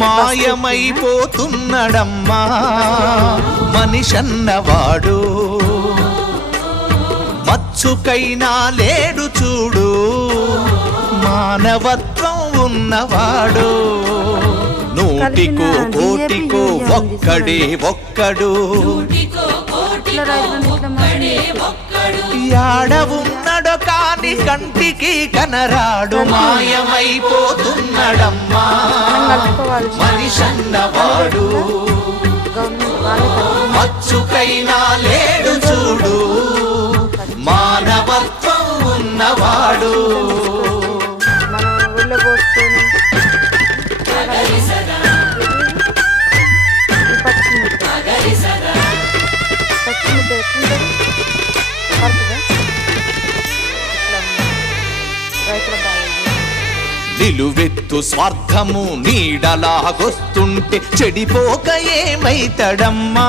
మాయమైపోతున్నడమ్మా మనిషన్నవాడు, మచ్చుకైనా లేడు చూడు మానవత్వం ఉన్నవాడు. నూటికో కోటికో ఒక్కడే ఒక్కడు, యాడవున్నడో కాని కంటికి కనరాడు. మాయమైపోతున్నడమ్మా మనిషన్నవాడు, మచ్చుకైనా లేడు చూడు మానవత్వం ఉన్నవాడు. నిలువెత్తు స్వార్థము నీడలాగొస్తుంటే చెడిపోక ఏమైతడమ్మా.